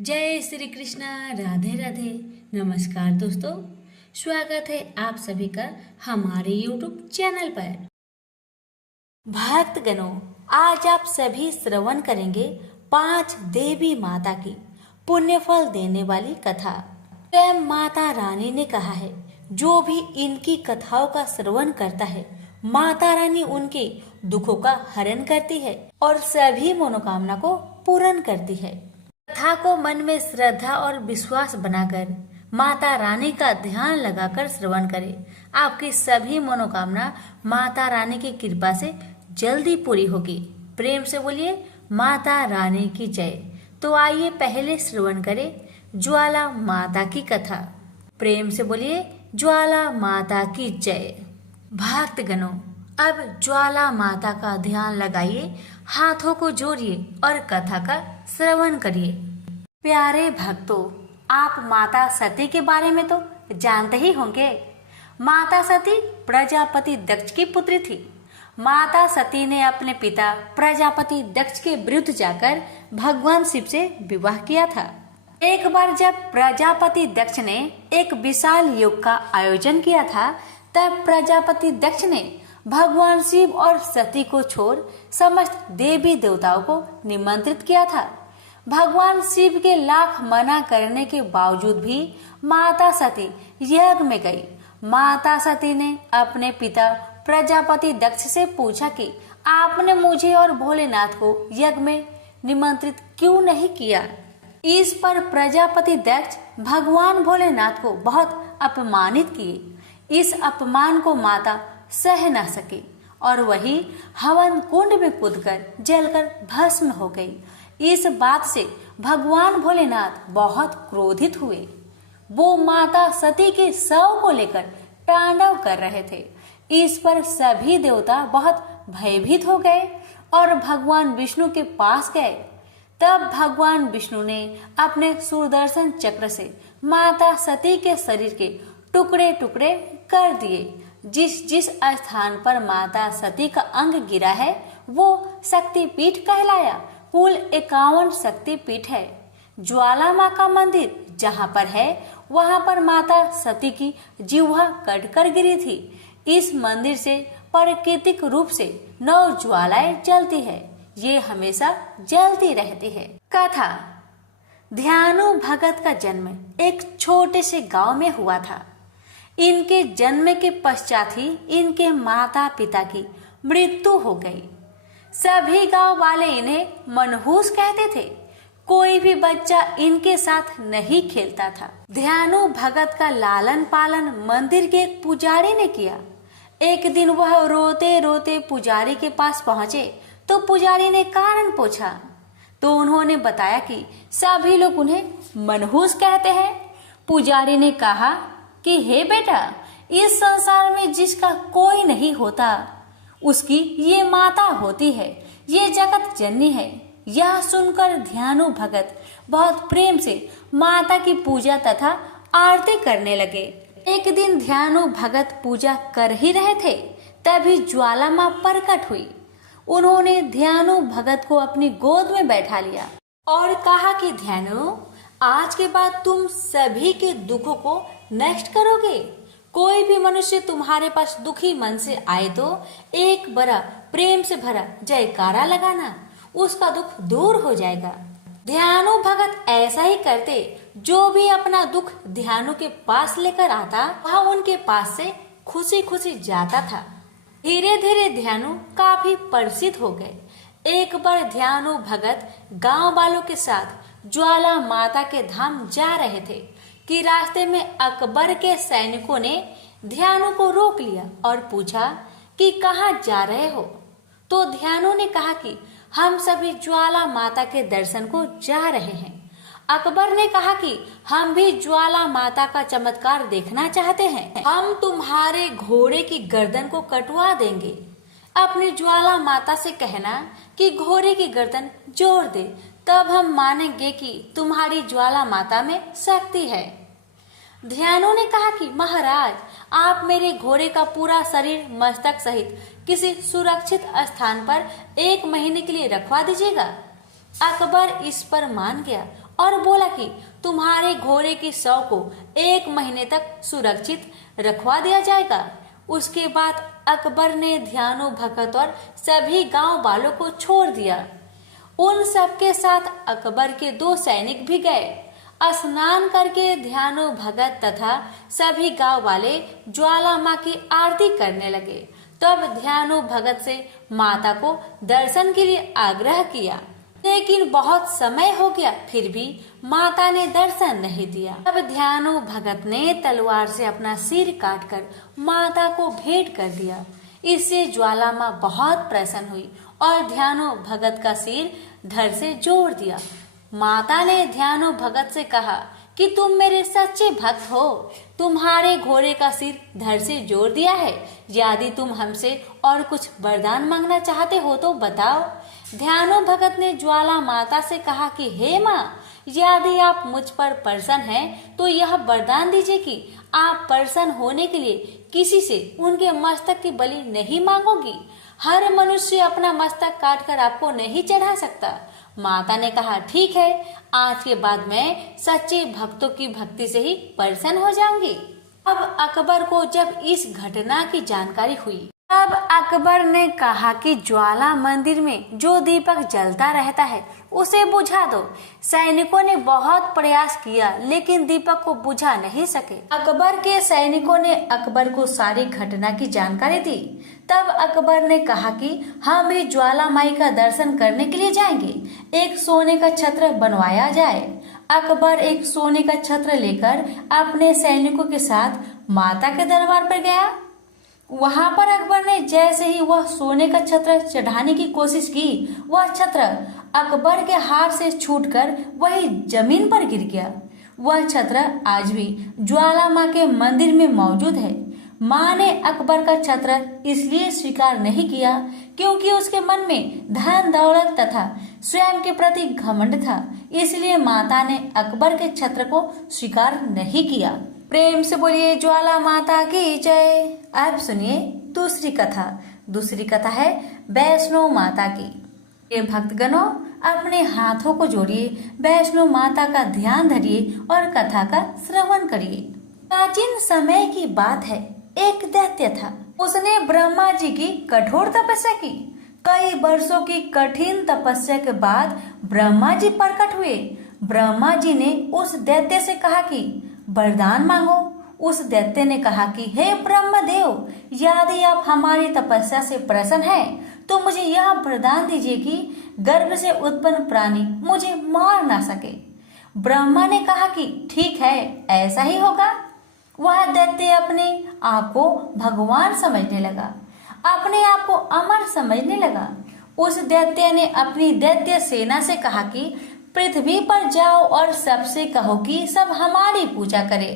जय श्री कृष्णा। राधे राधे। नमस्कार दोस्तों, स्वागत है आप सभी का हमारे YouTube चैनल पर। भक्तगणों, आज आप सभी श्रवण करेंगे 5 देवी माता की पुण्यफल देने वाली कथा। स्वयं माता रानी ने कहा है, जो भी इनकी कथाओं का श्रवण करता है, माता रानी उनके दुखों का हरण करती है और सभी मनोकामना को पूर्ण करती है। कथा को मन में श्रद्धा और विश्वास बनाकर माता रानी का ध्यान लगाकर श्रवण करें। आपकी सभी मनोकामना माता रानी की कृपा से जल्दी पूरी होगी। प्रेम से बोलिए माता रानी की जय। तो आइए पहले श्रवण करें ज्वाला माता की कथा। प्रेम से बोलिए ज्वाला माता की जय। भक्तगणों, अब ज्वाला माता का ध्यान लगाइए, हाथों को जोड़िए और कथा का श्रवण करिए। प्यारे भक्तों, आप माता सती के बारे में तो जानते ही होंगे। माता सती प्रजापति दक्ष की पुत्री थी। माता सती ने अपने पिता प्रजापति दक्ष के विरुद्ध जाकर भगवान शिव से विवाह किया था। एक बार जब प्रजापति दक्ष ने एक विशाल यज्ञ का आयोजन किया था, तब प्रजापति दक्ष ने भगवान शिव और सती को छोड़ समस्त देवी देवताओं को निमंत्रित किया था। भगवान शिव के लाख मना करने के बावजूद भी माता सती यज्ञ में गई। माता सती ने अपने पिता प्रजापति दक्ष से पूछा कि आपने मुझे और भोलेनाथ को यज्ञ में निमंत्रित क्यों नहीं किया। इस पर प्रजापति दक्ष भगवान भोलेनाथ को बहुत अपमानित किए। इस अपमान को माता सह न सकी और वही हवन कुंड में कूदकर जलकर भस्म हो गई। इस बात से भगवान भोलेनाथ बहुत क्रोधित हुए। वो माता सती के शव को लेकर तांडव कर रहे थे। इस पर सभी देवता बहुत भयभीत हो गए और भगवान विष्णु के पास गए। तब भगवान विष्णु ने अपने सुदर्शन चक्र से माता सती के शरीर के टुकड़े टुकड़े कर दिए। जिस जिस स्थान पर माता सती का अंग गिरा है, वो शक्तिपीठ कहलाया। कुल 51 शक्तिपीठ है। ज्वाला माँ का मंदिर जहाँ पर है, वहाँ पर माता सती की जिह्वा कटकर गिरी थी। इस मंदिर से प्राकृतिक रूप से 9 ज्वालाएं जलती है। ये हमेशा जलती रहती है। कथा। ध्यानु भगत का जन्म एक छोटे से गांव में हुआ था। इनके जन्म के पश्चात ही इनके माता पिता की मृत्यु हो गई। सभी गांव वाले इन्हें मनहूस कहते थे। कोई भी बच्चा इनके साथ नहीं खेलता था। ध्यानु भगत का लालन पालन मंदिर के एक पुजारी ने किया। एक दिन वह रोते रोते पुजारी के पास पहुंचे तो पुजारी ने कारण पूछा, तो उन्होंने बताया कि सभी लोग उन्हें मनहूस कहते हैं। पुजारी ने कहा कि हे बेटा, इस संसार में जिसका कोई नहीं होता, उसकी ये माता होती है। ये जगत जननी है। यह सुनकर ध्यानु भगत बहुत प्रेम से माता की पूजा तथा आरती करने लगे। एक दिन ध्यानु भगत पूजा कर ही रहे थे, तभी ज्वाला माँ प्रकट हुई। उन्होंने ध्यानु भगत को अपनी गोद में बैठा लिया और कहा कि ध्यानु, आज के बाद तुम सभी के दुखों को नष्ट करोगे। कोई भी मनुष्य तुम्हारे पास दुखी मन से आए तो एक बड़ा प्रेम से भरा जयकारा लगाना, उसका दुख दूर हो जाएगा। ध्यानु भगत ऐसा ही करते। जो भी अपना दुख ध्यानु के पास लेकर आता, वह उनके पास से खुशी खुशी जाता था। धीरे धीरे ध्यानु काफी प्रसिद्ध हो गए। एक बार ध्यानु भगत गांव वालों के साथ ज्वाला माता के धाम जा रहे थे कि रास्ते में अकबर के सैनिकों ने ध्यानु को रोक लिया और पूछा कि कहाँ जा रहे हो। तो ध्यानु ने कहा कि हम सभी ज्वाला माता के दर्शन को जा रहे हैं। अकबर ने कहा कि हम भी ज्वाला माता का चमत्कार देखना चाहते हैं। हम तुम्हारे घोड़े की गर्दन को कटवा देंगे। अपनी ज्वाला माता से कहना कि घोड़े की गर्दन जोड़ दे, तब हम मानेंगे कि तुम्हारी ज्वाला माता में शक्ति है। ध्यानु ने कहा कि महाराज, आप मेरे घोड़े का पूरा शरीर मस्तक सहित किसी सुरक्षित स्थान पर 1 महीने के लिए रखवा दीजिएगा। अकबर इस पर मान गया और बोला कि तुम्हारे घोड़े की शव को 1 महीने तक सुरक्षित रखवा दिया जाएगा। उसके बाद अकबर ने ध्यानु भगत और सभी गांव वालों को छोड़ दिया। उन सबके साथ अकबर के 2 सैनिक भी गए। स्नान करके ध्यानु भगत तथा सभी गांव वाले ज्वाला माँ की आरती करने लगे। तब ध्यानु भगत से माता को दर्शन के लिए आग्रह किया, लेकिन बहुत समय हो गया, फिर भी माता ने दर्शन नहीं दिया। तब ध्यानु भगत ने तलवार से अपना सिर काटकर माता को भेंट कर दिया। इससे ज्वाला माँ बहुत प्रसन्न हुई और ध्यानु भगत का सिर धड़ से जोड़ दिया। माता ने ध्यानु भगत से कहा कि तुम मेरे सच्चे भक्त हो, तुम्हारे घोड़े का सिर धड़ से जोड़ दिया है। यदि तुम हमसे और कुछ वरदान मांगना चाहते हो तो बताओ। ध्यानु भगत ने ज्वाला माता से कहा कि हे माँ, यदि आप मुझ पर प्रसन्न हैं तो यह वरदान दीजिए कि आप प्रसन्न होने के लिए किसी से उनके मस्तक की बलि नहीं मांगोगी। हर मनुष्य अपना मस्तक काटकर आपको नहीं चढ़ा सकता। माता ने कहा ठीक है, आज के बाद मैं सच्चे भक्तों की भक्ति से ही प्रसन्न हो जाऊंगी। अब अकबर को जब इस घटना की जानकारी हुई, तब अकबर ने कहा कि ज्वाला मंदिर में जो दीपक जलता रहता है उसे बुझा दो। सैनिकों ने बहुत प्रयास किया लेकिन दीपक को बुझा नहीं सके। अकबर के सैनिकों ने अकबर को सारी घटना की जानकारी दी। तब अकबर ने कहा कि हम भी ज्वाला माई का दर्शन करने के लिए जाएंगे। एक सोने का छत्र बनवाया जाए। अकबर एक सोने का छत्र लेकर अपने सैनिकों के साथ माता के दरबार पर गया। वहां पर अकबर ने जैसे ही वह सोने का छत्र चढ़ाने की कोशिश की, वह छत्र अकबर के हाथ से छूटकर वही जमीन पर गिर गया। वह छत्र आज भी ज्वाला माँ के मंदिर में मौजूद है। माँ ने अकबर का छत्र इसलिए स्वीकार नहीं किया क्योंकि उसके मन में धन दौलत तथा स्वयं के प्रति घमंड था। इसलिए माता ने अकबर के छत्र को स्वीकार नहीं किया। प्रेम से बोलिए ज्वाला माता की जय। अब सुनिए दूसरी कथा। दूसरी कथा है वैष्णो माता की। ये भक्तगणों, अपने हाथों को जोड़िए, वैष्णो माता का ध्यान धरिए और कथा का श्रवण करिए। प्राचीन समय की बात है, एक दैत्य था। उसने ब्रह्मा जी की कठोर तपस्या की। कई वर्षों की कठिन तपस्या के बाद ब्रह्मा जी प्रकट हुए। ब्रह्मा जी ने उस दैत्य से कहा कि वरदान मांगो। उस दैत्य ने कहा कि हे ब्रह्मदेव, यदि आप हमारी तपस्या से प्रसन्न हैं तो मुझे यह वरदान दीजिए कि गर्भ से उत्पन्न प्राणी मुझे मार ना सके। ब्रह्मा ने कहा कि ठीक है, ऐसा ही होगा। वह दैत्य अपने आप को भगवान समझने लगा, अपने आप को अमर समझने लगा। उस दैत्य ने अपनी दैत्य सेना से कहा कि पृथ्वी पर जाओ और सबसे कहो कि सब हमारी पूजा करे,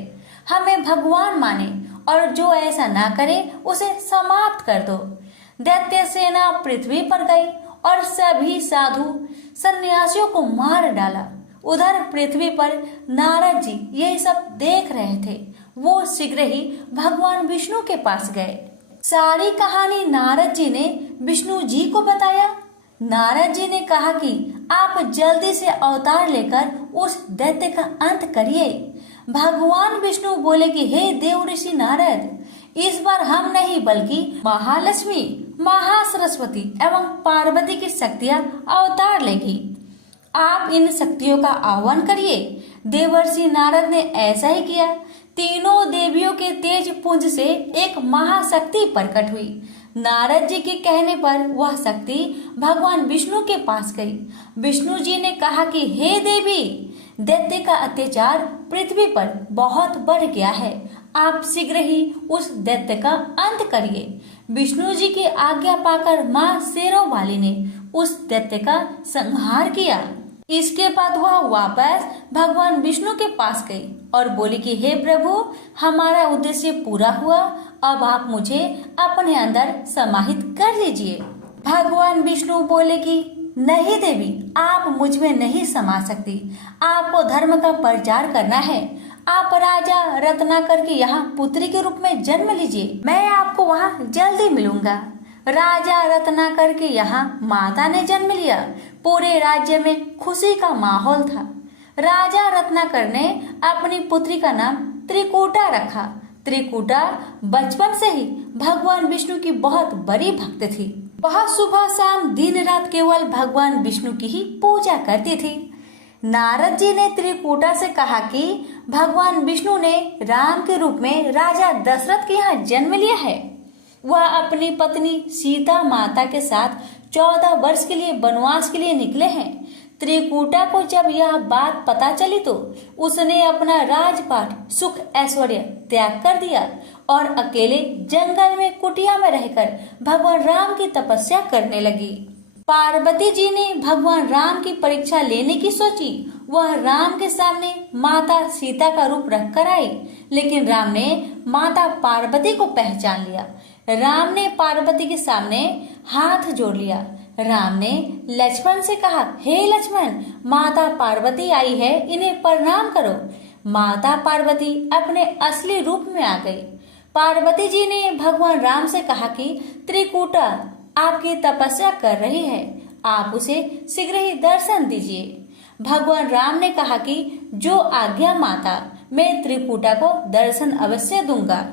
हमें भगवान माने, और जो ऐसा ना करे उसे समाप्त कर दो। दैत्य सेना पृथ्वी पर गई और सभी साधु सन्यासियों को मार डाला। उधर पृथ्वी पर नारद जी यही सब देख रहे थे। वो शीघ्र ही भगवान विष्णु के पास गए। सारी कहानी नारद जी ने विष्णु जी को बताया। नारद जी ने कहा कि आप जल्दी से अवतार लेकर उस दैत्य का अंत करिए। भगवान विष्णु बोले कि हे देव ऋषि नारद, इस बार हम नहीं बल्कि महालक्ष्मी, महासरस्वती एवं पार्वती की शक्तियाँ अवतार लेगी। आप इन शक्तियों का आह्वान करिए। देवर्षि नारद ने ऐसा ही किया। तीनों देवियों के तेज पुंज से एक महाशक्ति प्रकट हुई। नारद जी के कहने पर वह शक्ति भगवान विष्णु के पास गई। विष्णु जी ने कहा कि हे देवी, दैत्य का अत्याचार पृथ्वी पर बहुत बढ़ गया है। आप शीघ्र ही उस दैत्य का अंत करिए। विष्णु जी की आज्ञा पाकर माँ शेरों वाली ने उस दैत्य का संहार किया। इसके बाद वह वापस भगवान विष्णु के पास गई और बोली कि हे प्रभु, हमारा उद्देश्य पूरा हुआ, अब आप मुझे अपने अंदर समाहित कर लीजिए। भगवान विष्णु बोले कि नहीं देवी, आप मुझ में नहीं समा सकती। आपको धर्म का प्रचार करना है। आप राजा रत्नाकर के यहाँ पुत्री के रूप में जन्म लीजिए। मैं आपको वहाँ जल्दी मिलूंगा। राजा रत्नाकर के यहाँ माता ने जन्म लिया। पूरे राज्य में खुशी का माहौल था। राजा रत्नाकर ने अपनी पुत्री का नाम त्रिकूटा रखा। त्रिकूटा बचपन से ही भगवान विष्णु की बहुत बड़ी भक्त थी। वह सुबह शाम दिन रात केवल भगवान विष्णु की ही पूजा करती थी। नारद जी ने त्रिकूटा से कहा कि भगवान विष्णु ने राम के रूप में राजा दशरथ के यहाँ जन्म लिया है। वह अपनी पत्नी सीता माता के साथ 14 वर्ष के लिए वनवास के लिए निकले हैं। त्रिकूटा को जब यह बात पता चली तो उसने अपना राजपाट सुख ऐश्वर्य त्याग कर दिया और अकेले जंगल में कुटिया में रहकर भगवान राम की तपस्या करने लगी। पार्वती जी ने भगवान राम की परीक्षा लेने की सोची। वह राम के सामने माता सीता का रूप रखकर आई, लेकिन राम ने माता पार्वती को पहचान लिया। राम ने पार्वती के सामने हाथ जोड़ लिया। राम ने लक्ष्मण से कहा, हे लक्ष्मण, माता पार्वती आई है, इन्हें प्रणाम करो। माता पार्वती अपने असली रूप में आ गई। पार्वती जी ने भगवान राम से कहा कि त्रिकूटा आपकी तपस्या कर रही है, आप उसे शीघ्र ही दर्शन दीजिए। भगवान राम ने कहा कि जो आज्ञा माता, मैं त्रिकूटा को दर्शन अवश्य दूंगा।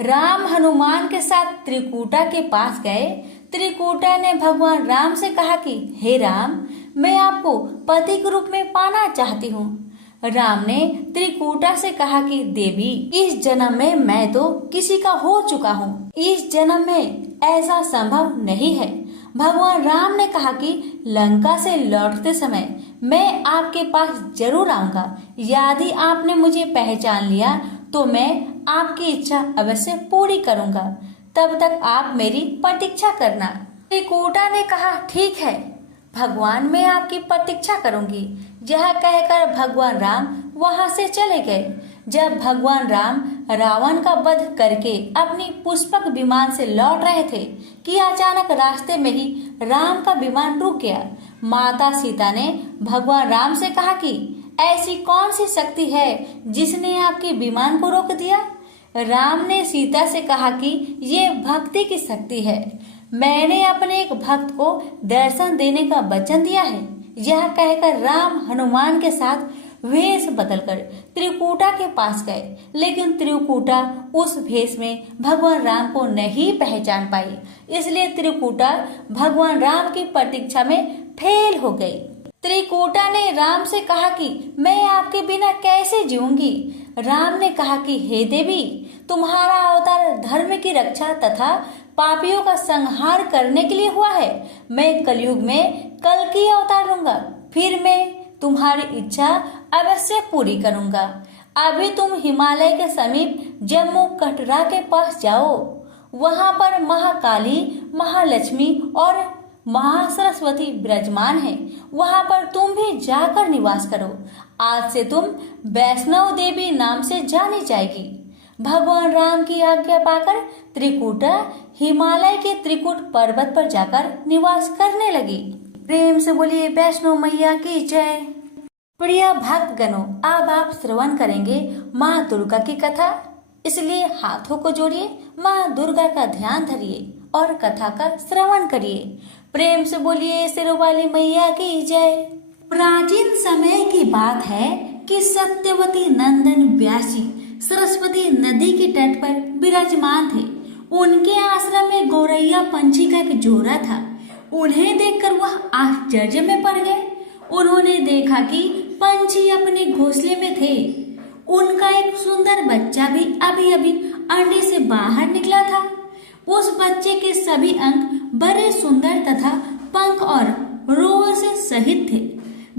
राम हनुमान के साथ त्रिकूटा के पास गए। त्रिकूटा ने भगवान राम से कहा कि हे राम, मैं आपको पति के रूप में पाना चाहती हूँ। राम ने त्रिकूटा से कहा कि देवी, इस जन्म में मैं तो किसी का हो चुका हूँ, इस जन्म में ऐसा संभव नहीं है। भगवान राम ने कहा कि लंका से लौटते समय मैं आपके पास जरूर आऊंगा। यदि आपने मुझे पहचान लिया तो मैं आपकी इच्छा अवश्य पूरी करूंगा, तब तक आप मेरी प्रतीक्षा करना। त्रिकूटा ने कहा, ठीक है भगवान, मैं आपकी प्रतीक्षा करूंगी। यह कहकर भगवान राम वहां से चले गए। जब भगवान राम रावण का वध करके अपनी पुष्पक विमान से लौट रहे थे कि अचानक रास्ते में ही राम का विमान रुक गया। माता सीता ने भगवान राम से कहा कि ऐसी कौन सी शक्ति है जिसने आपके विमान को रोक दिया। राम ने सीता से कहा कि ये भक्ति की शक्ति है, मैंने अपने एक भक्त को दर्शन देने का वचन दिया है। यह कहकर राम हनुमान के साथ वेश बदलकर त्रिकूटा के पास गए, लेकिन त्रिकूटा उस भेष में भगवान राम को नहीं पहचान पाई, इसलिए त्रिकूटा भगवान राम की प्रतीक्षा में फेल हो गई। त्रिकूटा ने राम से कहा कि मैं आपके बिना कैसे जीऊंगी। राम ने कहा कि हे देवी, तुम्हारा अवतार धर्म की रक्षा तथा पापियों का संहार करने के लिए हुआ है। मैं कलयुग में कल्कि अवतार लूंगा, फिर मैं तुम्हारी इच्छा अवश्य पूरी करूंगा। अभी तुम हिमालय के समीप जम्मू कटरा के पास जाओ, वहां पर महाकाली, महालक्ष्मी और महासरस्वती विराजमान है, वहां पर तुम भी जाकर निवास करो। आज से तुम वैष्णव देवी नाम से जानी जाएगी। भगवान राम की आज्ञा पाकर त्रिकूटा हिमालय के त्रिकुट पर्वत पर जाकर निवास करने लगी। प्रेम से बोलिए वैष्णो मैया की जय। प्रिय भक्त गणों, अब आप श्रवण करेंगे माँ दुर्गा की कथा, इसलिए हाथों को जोड़िए, माँ दुर्गा का ध्यान धरिए और कथा का श्रवण करिए। प्रेम से बोलिए सिरों वाली मैया की जय। प्राचीन समय की बात है कि सत्यवती नंदन व्यासी सरस्वती नदी के तट पर विराजमान थे। उनके आश्रम में गौरैया पंछी का एक जोड़ा था। उन्हें देखकर वह आश्चर्य में पड़ गए। उन्होंने देखा कि पंछी अपने घोंसले में थे। उनका एक सुंदर बच्चा भी अभी अभी अंडे से बाहर निकला था। उस बच्चे के सभी अंग बड़े सुंदर तथा पंख और रोह से सहित थे।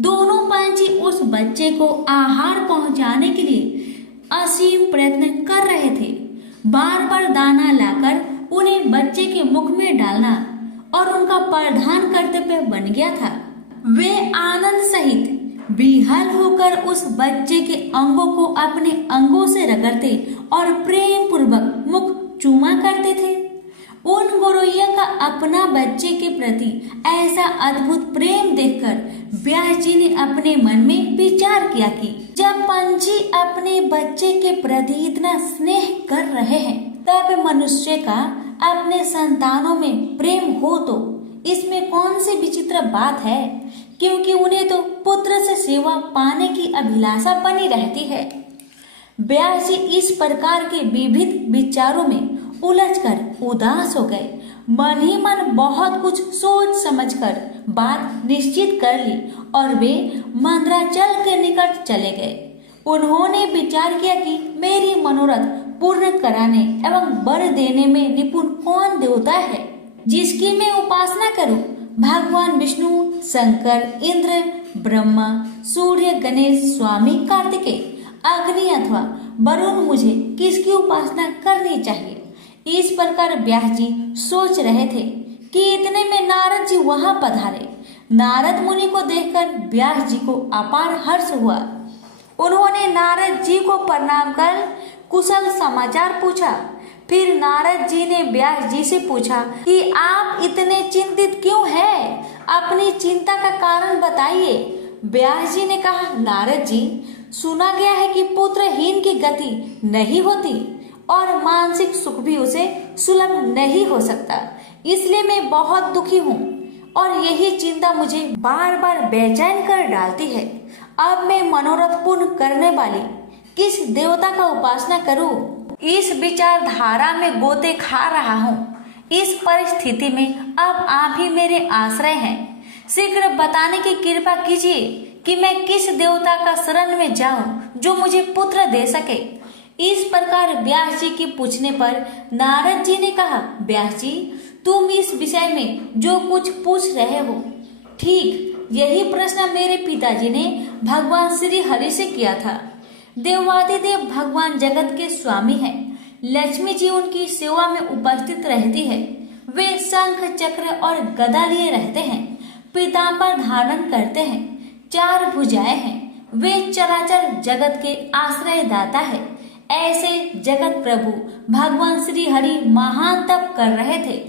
दोनों पंछी उस बच्चे को आहार पहुंचाने के लिए असीम प्रयत्न कर रहे थे। बार बार दाना लाकर उन्हें बच्चे के मुख में डालना और उनका प्रधान कर्तव्य बन गया था। वे आनंद सहित विह्वल होकर उस बच्चे के अंगों को अपने अंगों से रगड़ते और प्रेम पूर्वक मुख चूमा करते थे। उन गौरैया का अपना बच्चे के प्रति ऐसा अद्भुत प्रेम देखकर व्यास जी ने अपने मन में विचार किया कि जब पंछी अपने बच्चे के प्रति इतना स्नेह कर रहे हैं, तब मनुष्य का अपने संतानों में प्रेम हो तो इसमें कौन सी विचित्र बात है। क्योंकि उन्हें तो पुत्र से सेवा पाने की अभिलाषा बनी रहती है। व्यास जी इस प्रकार के विविध विचारों में उलझकर उदास हो गए। मन ही मन बहुत कुछ सोच समझकर बात निश्चित कर ली और वे मंदराचल के निकट चले गए। उन्होंने विचार किया कि मेरी मनोरथ पूर्ण कराने एवं वर देने में निपुण कौन देवता है जिसकी मैं उपासना करूं। भगवान विष्णु, शंकर, इंद्र, ब्रह्मा, सूर्य, गणेश, स्वामी कार्तिकेय, अग्नि अथवा वरुण, मुझे किसकी उपासना करनी चाहिए। इस प्रकार व्यास जी सोच रहे थे कि इतने में नारद जी वहां पधारे। नारद मुनि को देखकर व्यास जी को अपार हर्ष हुआ। उन्होंने नारद जी को प्रणाम कर कुशल समाचार पूछा। फिर नारद जी ने व्यास जी से पूछा कि आप इतने चिंतित क्यों हैं? अपनी चिंता का कारण बताइए। व्यास जी ने कहा, नारद जी, सुना गया है कि पुत्रहीन की गति नहीं होती और मानसिक सुख भी उसे सुलभ नहीं हो सकता, इसलिए मैं बहुत दुखी हूँ और यही चिंता मुझे बार बार बेचैन कर डालती है। अब मैं मनोरथ पूर्ण करने वाली किस देवता का उपासना करूं? इस विचारधारा में गोते खा रहा हूँ। इस परिस्थिति में अब आप ही मेरे आश्रय हैं। शीघ्र बताने की कृपा कीजिए कि मैं किस देवता का शरण में जाऊं जो मुझे पुत्र दे सके। इस प्रकार व्यास जी के पूछने पर नारद जी ने कहा, व्यास जी, तुम इस विषय में जो कुछ पूछ रहे हो, ठीक यही प्रश्न मेरे पिताजी ने भगवान श्री हरि से किया था। देवादिदेव भगवान जगत के स्वामी हैं। लक्ष्मी जी उनकी सेवा में उपस्थित रहती है। वे शंख, चक्र और गदा लिए रहते हैं। पीतांबर धारण करते हैं। 4 भुजाएं हैं। वे चराचर जगत के आश्रय दाता है। ऐसे जगत प्रभु भगवान श्री हरि महान तप कर रहे थे।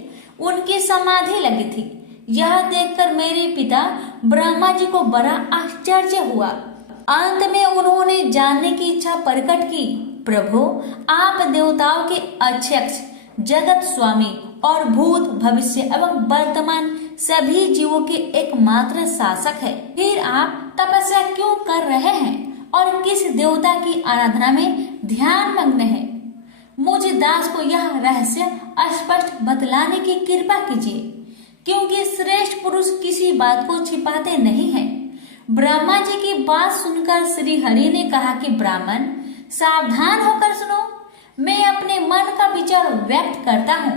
उनकी समाधि लगी थी। यह देखकर मेरे पिता ब्रह्मा जी को बड़ा आश्चर्य हुआ। अंत में उन्होंने जानने की इच्छा प्रकट की, प्रभु, आप देवताओं के अध्यक्ष, जगत स्वामी और भूत, भविष्य एवं वर्तमान सभी जीवों के एकमात्र शासक है। फिर आप तपस्या क्यों कर रहे हैं और किस देवता की आराधना में ध्यान मग्न है? मुझ दास को यह रहस्य स्पष्ट बतलाने की कृपा कीजिए, क्योंकि श्रेष्ठ पुरुष किसी बात को छिपाते नहीं हैं। ब्रह्मा जी की बात सुनकर श्री हरि ने कहा कि ब्राह्मण, सावधान होकर सुनो। मैं अपने मन का विचार व्यक्त करता हूँ।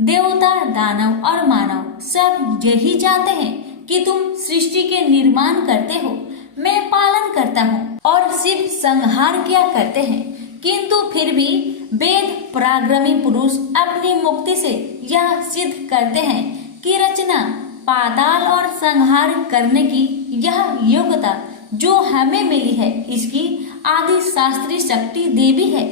देवता, दानव और मानव सब यही जानते हैं कि तुम सृष्टि के निर्माण करते हो, मैं पालन करता हूँ और शिव संहार किया करते हैं। किंतु फिर भी वेद पराक्रमी पुरुष अपनी मुक्ति से यह सिद्ध करते हैं कि रचना, पाताल और संहार करने की यह योग्यता जो हमें मिली है, इसकी आदि शास्त्रीय शक्ति देवी है।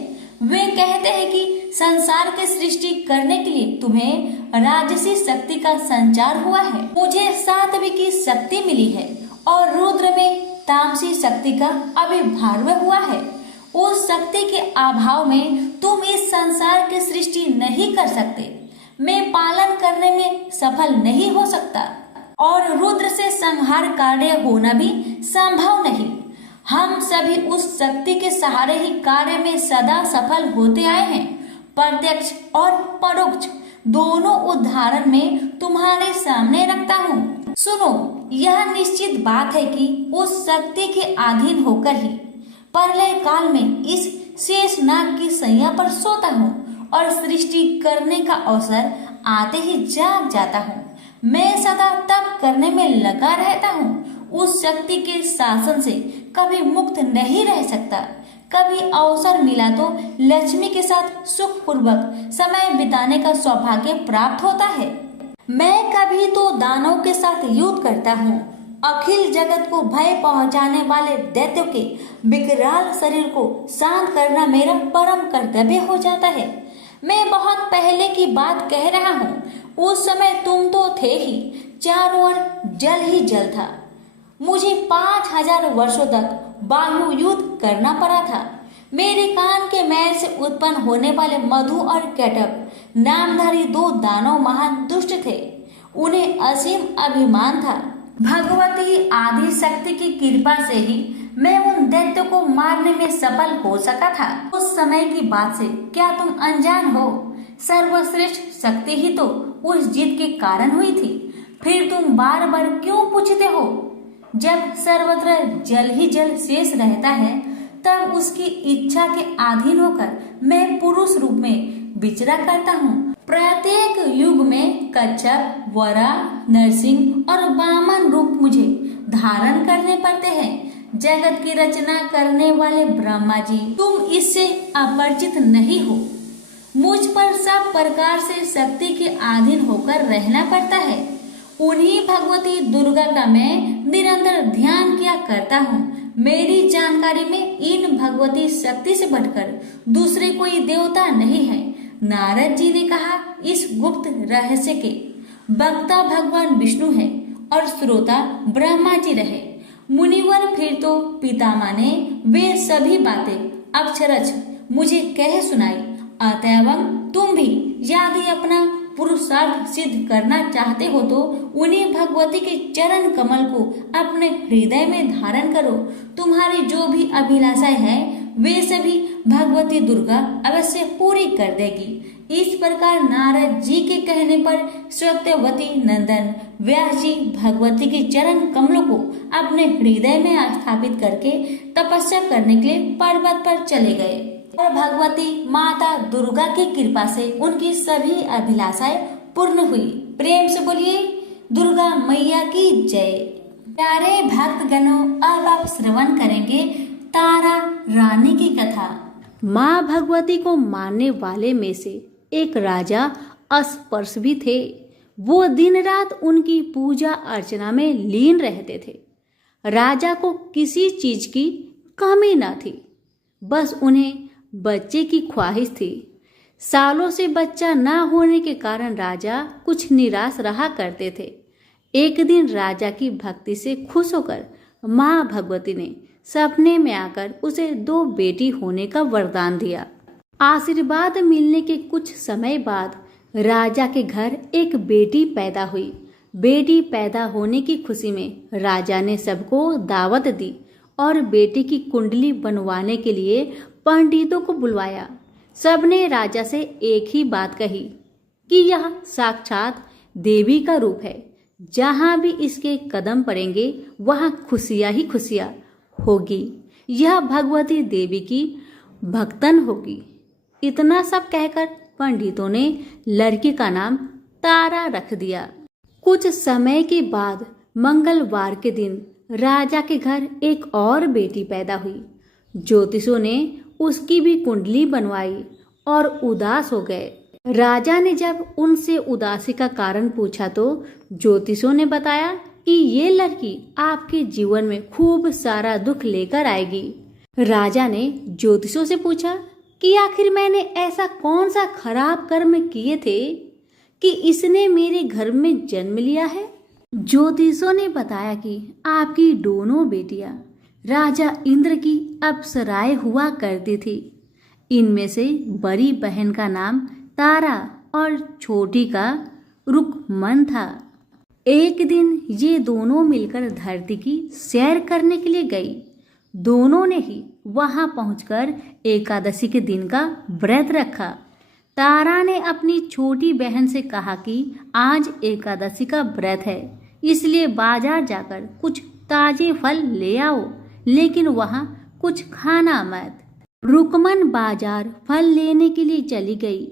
वे कहते हैं कि संसार की सृष्टि करने के लिए तुम्हें राजसी शक्ति का संचार हुआ है, मुझे सात्विक की शक्ति मिली है और रुद्र में तामसी शक्ति का आविर्भाव हुआ है। उस शक्ति के अभाव में तुम इस संसार की सृष्टि नहीं कर सकते, मैं पालन करने में सफल नहीं हो सकता और रुद्र से संहार कार्य होना भी संभव नहीं। हम सभी उस शक्ति के सहारे ही कार्य में सदा सफल होते आए हैं। प्रत्यक्ष और परोक्ष दोनों उदाहरण में तुम्हारे सामने रखता हूँ। सुनो, यह निश्चित बात है कि उस शक्ति के अधीन होकर ही प्रलय काल में इस शेषनाग की सैया पर सोता हूँ और सृष्टि करने का अवसर आते ही जाग जाता हूँ। मैं सदा तप करने में लगा रहता हूँ। उस शक्ति के शासन से कभी मुक्त नहीं रह सकता। कभी अवसर मिला तो लक्ष्मी के साथ सुख पूर्वक समय बिताने का सौभाग्य प्राप्त होता है। मैं कभी तो दानव के साथ युद्ध करता हूँ। अखिल जगत को भय पहुंचाने वाले दैत्यों के विकराल शरीर को शांत करना मेरा परम कर्तव्य हो जाता है। मैं बहुत पहले की बात कह रहा हूँ। उस समय तुम तो थे ही, चारों ओर जल ही जल था। मुझे 5000 वर्षों तक बाहु युद्ध करना पड़ा था। मेरे कान के मैल से उत्पन्न होने वाले मधु और कैटभ नामधारी 2 दानव महान दुष्ट थे। उन्हें असीम अभिमान था। भगवती आदि शक्ति की कृपा से ही मैं उन दैत्य को मारने में सफल हो सका था। उस समय की बात से क्या तुम अनजान हो? सर्वश्रेष्ठ शक्ति ही तो उस जीत के कारण हुई थी। फिर तुम बार बार क्यों पूछते हो? जब सर्वत्र जल ही जल शेष रहता है, तब उसकी इच्छा के अधीन होकर मैं पुरुष रूप में विचरा करता हूँ। प्रत्येक युग में कच्छप, वरा, नरसिंह और वामन रूप मुझे धारण करने पड़ते हैं। जगत की रचना करने वाले ब्रह्मा जी, तुम इससे अपरिचित नहीं हो। मुझ पर सब प्रकार से शक्ति के अधीन होकर रहना पड़ता है। उन्हीं भगवती दुर्गा का मैं निरंतर ध्यान किया करता हूँ। मेरी जानकारी में इन भगवती शक्ति से बढ़कर दूसरे कोई देवता नहीं है। नारद जी ने कहा, इस गुप्त रहस्य के वक्ता भगवान विष्णु है और श्रोता ब्रह्मा जी रहे। मुनिवर फिर तो पितामह ने वे सभी बातें अक्षरश मुझे कह सुनाई। अतएव तुम भी यदि अपना पुरुषार्थ सिद्ध करना चाहते हो तो उन्हीं भगवती के चरण कमल को अपने हृदय में धारण करो। तुम्हारी जो भी अभिलाषाएं हैं वे सभी भगवती दुर्गा अवश्य पूरी कर देगी। इस प्रकार नारद जी के कहने पर सत्यवती नंदन व्यास जी भगवती के चरण कमलों को अपने हृदय में स्थापित करके तपस्या करने के लिए पर्वत पर चले गए और भगवती माता दुर्गा की कृपा से उनकी सभी अभिलाषाएं पूर्ण हुई। प्रेम से बोलिए दुर्गा मैया की जय। प्यारे भक्तगणों, अब आप श्रवण करेंगे तारा रानी की कथा। माँ भगवती को मानने वाले में से एक राजा अस्पर्श भी थे। वो दिन रात उनकी पूजा अर्चना में लीन रहते थे। राजा को किसी चीज की कमी न थी, बस उन्हें बच्चे की ख्वाहिश थी। सालों से बच्चा न होने के कारण राजा कुछ निराश रहा करते थे। एक दिन राजा की भक्ति से खुश होकर माँ भगवती ने सपने में आकर उसे 2 बेटी होने का वरदान दिया। आशीर्वाद मिलने के कुछ समय बाद राजा के घर एक बेटी पैदा हुई। बेटी पैदा होने की खुशी में राजा ने सबको दावत दी और बेटी की कुंडली बनवाने के लिए पंडितों को बुलवाया। सबने राजा से एक ही बात कही कि यह साक्षात देवी का रूप है। जहां भी इसके कदम पड़ेंगे वहां खुशियां ही खुशियां होगी। यह भगवती देवी की भक्तन होगी। इतना सब कहकर पंडितों ने लड़की का नाम तारा रख दिया। कुछ समय के बाद मंगलवार के दिन राजा के घर एक और बेटी पैदा हुई। ज्योतिषों ने उसकी भी कुंडली बनवाई और उदास हो गए। राजा ने जब उनसे उदासी का कारण पूछा तो ज्योतिषों ने बताया कि ये लड़की आपके जीवन में खूब सारा दुख लेकर आएगी। राजा ने ज्योतिषों से पूछा कि आखिर मैंने ऐसा कौन सा खराब कर्म किए थे कि इसने मेरे घर में जन्म लिया है। ज्योतिषों ने बताया कि आपकी दोनों बेटियां राजा इंद्र की अप्सराएं हुआ करती थी। इनमें से बड़ी बहन का नाम तारा और छोटी का रुकमन था। एक दिन ये दोनों मिलकर धरती की सैर करने के लिए गई। दोनों ने ही वहां पहुंचकर एकादशी के दिन का व्रत रखा। तारा ने अपनी छोटी बहन से कहा कि आज एकादशी का व्रत है, इसलिए बाजार जाकर कुछ ताजे फल ले आओ, लेकिन वहां कुछ खाना मत। रुकमन बाजार फल लेने के लिए चली गई।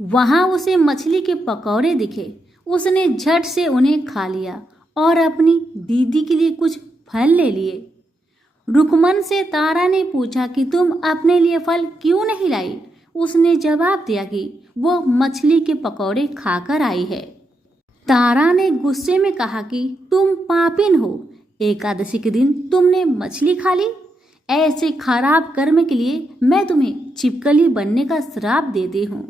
वहां उसे मछली के पकौड़े दिखे। उसने झट से उन्हें खा लिया और अपनी दीदी के लिए कुछ फल ले लिए। रुकमन से तारा ने पूछा कि तुम अपने लिए फल क्यों नहीं लाई। उसने जवाब दिया कि वो मछली के पकौड़े खाकर आई है। तारा ने गुस्से में कहा कि तुम पापिन हो, एकादशी के दिन तुमने मछली खा ली। ऐसे खराब कर्म के लिए मैं तुम्हें छिपकली बनने का श्राप देती हूँ।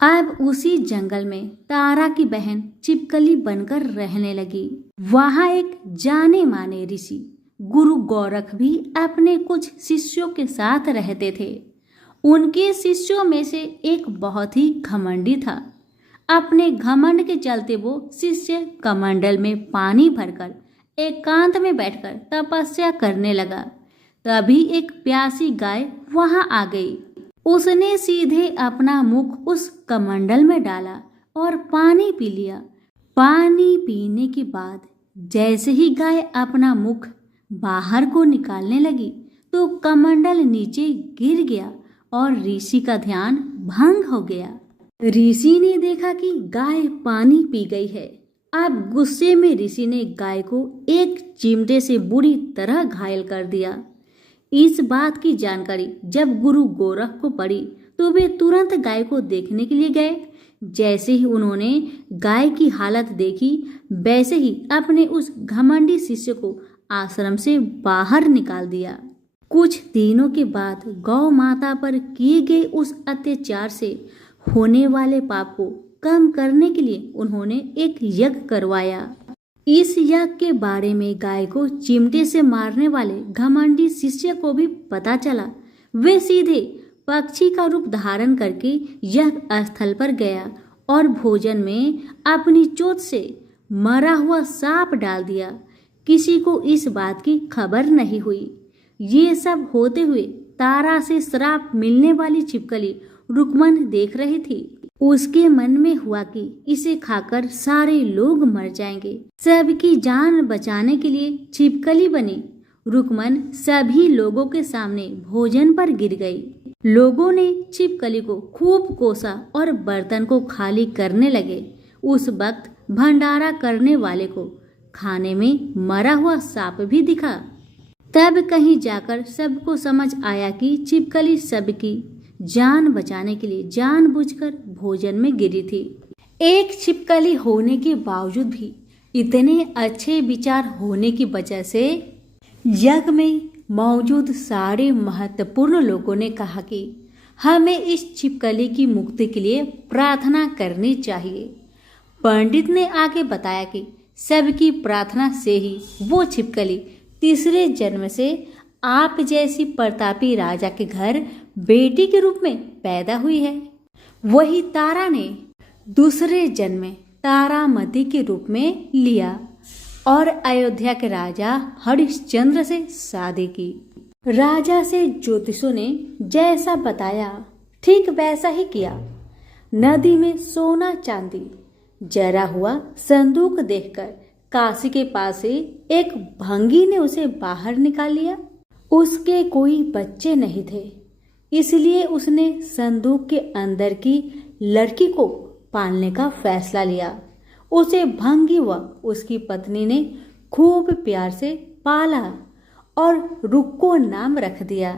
अब उसी जंगल में तारा की बहन छिपकली बनकर रहने लगी। वहाँ एक जाने माने ऋषि गुरु गोरख भी अपने कुछ शिष्यों के साथ रहते थे। उनके शिष्यों में से एक बहुत ही घमंडी था। अपने घमंड के चलते वो शिष्य कमंडल में पानी भरकर एकांत में बैठकर तपस्या करने लगा। तभी एक प्यासी गाय वहां आ गई। उसने सीधे अपना मुख उस कमंडल में डाला और पानी पी लिया। पानी पीने के बाद जैसे ही गाय अपना मुख बाहर को निकालने लगी तो कमंडल नीचे गिर गया और ऋषि का ध्यान भंग हो गया। ऋषि ने देखा कि गाय पानी पी गई है। अब गुस्से में ऋषि ने गाय को एक चिमटे से बुरी तरह घायल कर दिया। इस बात की जानकारी जब गुरु गोरख को पड़ी तो वे तुरंत गाय को देखने के लिए गए। जैसे ही उन्होंने गाय की हालत देखी वैसे ही अपने उस घमंडी शिष्य को आश्रम से बाहर निकाल दिया। कुछ दिनों के बाद गौ माता पर किए गए उस अत्याचार से होने वाले पाप को कम करने के लिए उन्होंने एक यज्ञ करवाया। इस यज्ञ के बारे में गाय को चिमटे से मारने वाले घमंडी शिष्य को भी पता चला। वे सीधे पक्षी का रूप धारण करके यज्ञ स्थल पर गया और भोजन में अपनी चोंच से मरा हुआ सांप डाल दिया। किसी को इस बात की खबर नहीं हुई। ये सब होते हुए तारा से श्राप मिलने वाली छिपकली रुक्मन देख रही थी। उसके मन में हुआ कि इसे खाकर सारे लोग मर जाएंगे। सबकी जान बचाने के लिए छिपकली बनी रुक्मन सभी लोगों के सामने भोजन पर गिर गई। लोगों ने छिपकली को खूब कोसा और बर्तन को खाली करने लगे। उस वक्त भंडारा करने वाले को खाने में मरा हुआ सांप भी दिखा। तब कहीं जाकर सबको समझ आया कि छिपकली सबकी जान बचाने के लिए जानबूझकर भोजन में गिरी थी। एक छिपकली होने के बावजूद भी इतने अच्छे विचार होने की वजह से यज्ञ में मौजूद सारे महत्वपूर्ण लोगों ने कहा कि हमें इस छिपकली की मुक्ति के लिए प्रार्थना करनी चाहिए। पंडित ने आगे बताया कि सबकी प्रार्थना से ही वो छिपकली तीसरे जन्म से आप जैसी प्रतापी राजा के घर बेटी के रूप में पैदा हुई है। वही तारा ने दूसरे जन्म में तारामती के रूप में लिया और अयोध्या के राजा हरिश्चंद्र से शादी की। राजा से ज्योतिषों ने जैसा बताया ठीक वैसा ही किया। नदी में सोना चांदी जरा हुआ संदूक देखकर काशी के पास से एक भंगी ने उसे बाहर निकाल लिया। उसके कोई बच्चे नहीं थे, इसलिए उसने संदूक के अंदर की लड़की को पालने का फैसला लिया। उसे भंगी व उसकी पत्नी ने खूब प्यार से पाला और रुक्को नाम रख दिया।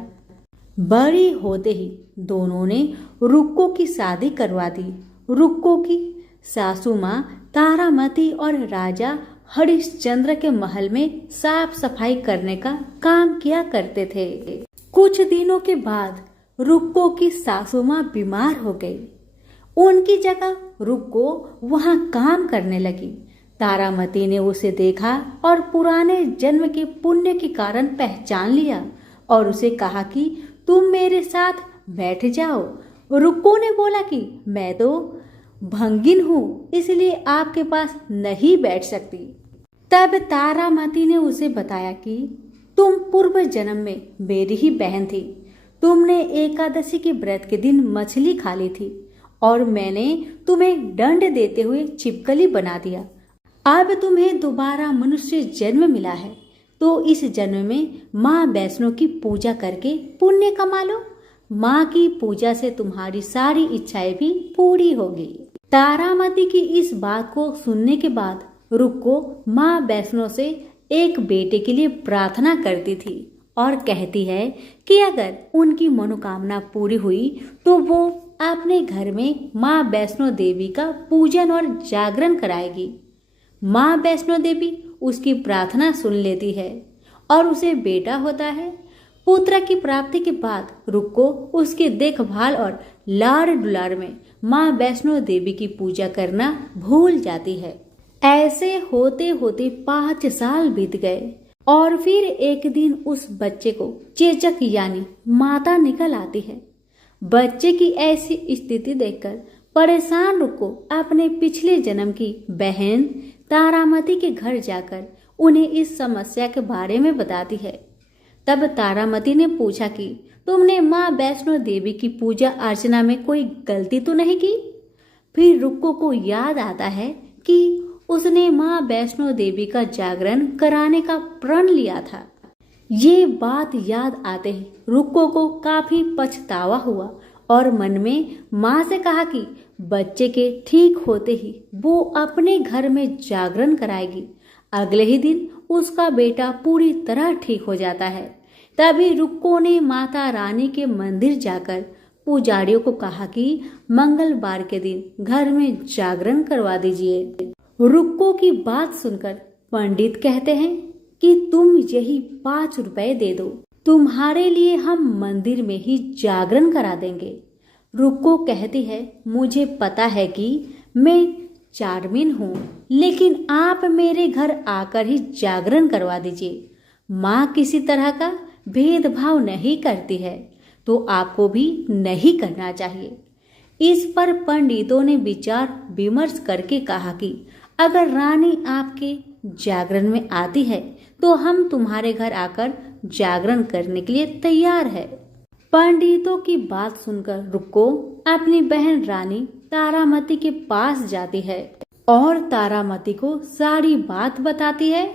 बड़ी होते ही दोनों ने रुक्को की शादी करवा दी। रुक्को की सासू माँ तारामती और राजा हरिश्चंद्र के महल में साफ सफाई करने का काम किया करते थे। कुछ दिनों के बाद रुक्को की सासू माँ बीमार हो गई। उनकी जगह रुक्को वहां काम करने लगी। तारामती ने उसे देखा और पुराने जन्म के पुण्य के कारण पहचान लिया और उसे कहा कि तुम मेरे साथ बैठ जाओ। रुक्को ने बोला कि मैं तो भंगिन हूँ, इसलिए आपके पास नहीं बैठ सकती। तब तारामती ने उसे बताया कि तुम पूर्व जन्म में मेरी ही बहन थी। तुमने एकादशी के व्रत के दिन मछली खा ली थी और मैंने तुम्हें दंड देते हुए छिपकली बना दिया। अब तुम्हें दोबारा मनुष्य जन्म मिला है तो इस जन्म में माँ वैष्णो की पूजा करके पुण्य कमा लो। माँ की पूजा से तुम्हारी सारी इच्छाएं भी पूरी होगी। तारामती की इस बात को सुनने के बाद रुक्को माँ वैष्णो से एक बेटे के लिए प्रार्थना करती थी और कहती है कि अगर उनकी मनोकामना पूरी हुई तो वो अपने घर में माँ वैष्णो देवी का पूजन और जागरण कराएगी। माँ वैष्णो देवी उसकी प्रार्थना सुन लेती है और उसे बेटा होता है। पुत्र की प्राप्ति के बाद रुक्को उसकी देखभाल और लाड़ दुलार में माँ वैष्णो देवी की पूजा करना भूल जाती है। ऐसे होते होते 5 साल बीत गए और फिर एक दिन उस बच्चे को चेचक यानी माता निकल आती है। बच्चे की ऐसी स्थिति देखकर परेशान रुक्को अपने पिछले जन्म की बहन तारामती के घर जाकर उन्हें इस समस्या के बारे में बताती है। तब तारामती ने पूछा कि तुमने माँ वैष्णो देवी की पूजा अर्चना में कोई गलती तो नहीं की? फिर रुक्को को याद आता है कि उसने माँ वैष्णो देवी का जागरण कराने का प्रण लिया था। ये बात याद आते ही रुक्को को काफी पछतावा हुआ और मन में माँ से कहा कि बच्चे के ठीक होते ही वो अपने घर में जागरण कराएगी। अगले ही दिन उसका बेटा पूरी तरह ठीक हो जाता है। तभी रुक्को ने माता रानी के मंदिर जाकर पुजारियों को कहा कि मंगलवार के दिन घर में जागरण करवा दीजिए। रुक्को की बात सुनकर पंडित कहते हैं कि तुम यही 5 रुपए दे दो, तुम्हारे लिए हम मंदिर में ही जागरण करा देंगे। रुक्को कहती है, मुझे पता है कि मैं चार्मिन हूँ, लेकिन आप मेरे घर आकर ही जागरण करवा दीजिए। माँ किसी तरह का भेदभाव नहीं करती है, तो आपको भी नहीं करना चाहिए। इस पर पंडितों ने विचार विमर्श करके कहा कि अगर रानी आपके जागरण में आती है तो हम तुम्हारे घर आकर जागरण करने के लिए तैयार है। पंडितों की बात सुनकर रुक्को अपनी बहन रानी तारामती के पास जाती है और तारामती को सारी बात बताती है।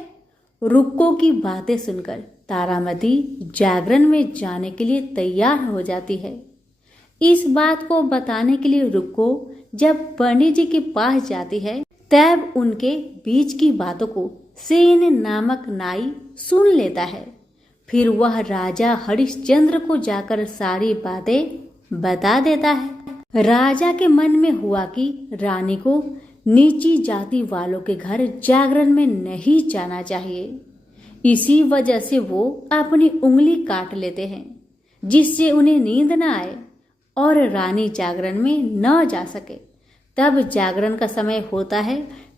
रुक्को की बातें सुनकर तारामती जागरण में जाने के लिए तैयार हो जाती है। इस बात को बताने के लिए रुक्को जब पंडित जी के पास जाती है तब उनके बीच की बातों को सेन नामक नाई सुन लेता है। फिर वह राजा हरिश्चंद्र को जाकर सारी बातें बता देता है। राजा के मन में हुआ कि रानी को नीची जाति वालों के घर जागरण में नहीं जाना चाहिए। इसी वजह से वो अपनी उंगली काट लेते हैं, जिससे उन्हें नींद न आए और रानी जागरण में न जा सके। तब जागरण का समय होता है,